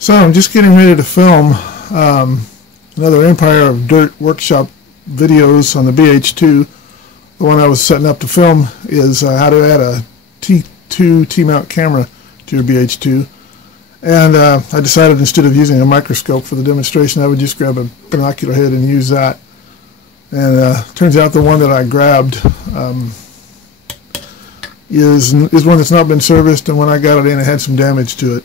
So I'm just getting ready to film another Empire of Dirt workshop videos on the BH2. The one I was setting up to film is how to add a T2 T-mount camera to your BH2. And I decided instead of using a microscope for the demonstration, I would just grab a binocular head and use that. And turns out the one that I grabbed is one that's not been serviced, and when I got it in, it had some damage to it.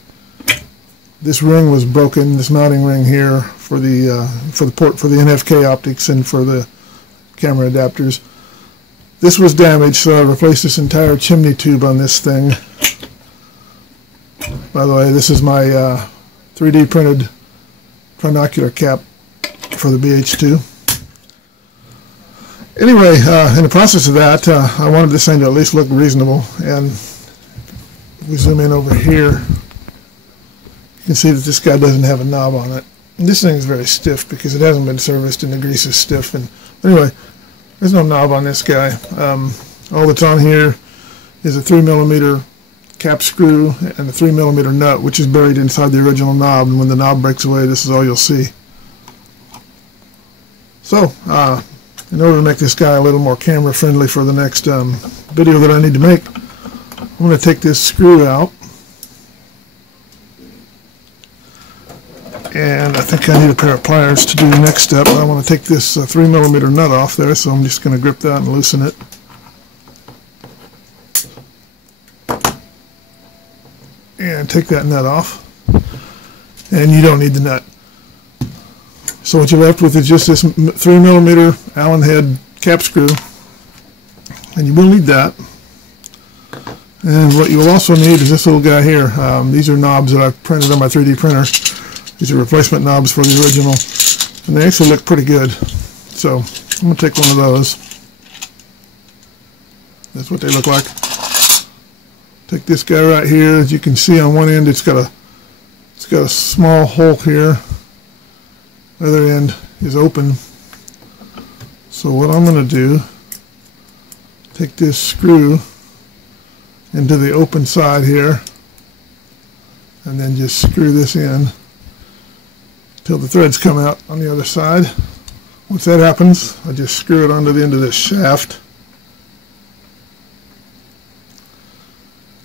This ring was broken, this mounting ring here for the port for the NFK optics and for the camera adapters. This was damaged, so I replaced this entire chimney tube on this thing. By the way, this is my 3D printed trinocular cap for the BH2. Anyway, in the process of that, I wanted this thing to at least look reasonable, and if we zoom in over here, you can see that this guy doesn't have a knob on it. And this thing is very stiff because it hasn't been serviced and the grease is stiff. And anyway, there's no knob on this guy. All that's on here is a 3mm cap screw and a 3mm nut, which is buried inside the original knob. And when the knob breaks away, this is all you'll see. So, in order to make this guy a little more camera friendly for the next video that I need to make, I'm going to take this screw out. And I think I need a pair of pliers to do the next step. I want to take this 3mm nut off there, so I'm just going to grip that and loosen it. And take that nut off. And you don't need the nut. So what you're left with is just this 3mm Allen head cap screw. And you will need that. And what you will also need is this little guy here. These are knobs that I've printed on my 3D printer. These are replacement knobs for the original, and they actually look pretty good. So I'm going to take one of those. That's what they look like. Take this guy right here. As you can see on one end, it's got a small hole here. The other end is open. So what I'm going to do, take this screw into the open side here, and then just screw this in till the threads come out on the other side. Once that happens, I just screw it onto the end of this shaft,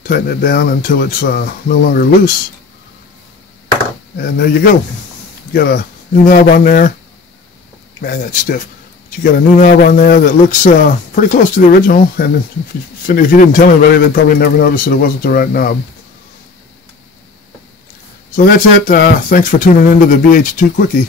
tighten it down until it's no longer loose, and there you go. You got a new knob on there. Man, that's stiff. But you got a new knob on there that looks pretty close to the original, and if you didn't tell anybody, they'd probably never notice that it wasn't the right knob. So that's it. Thanks for tuning into the BH2 Quickie.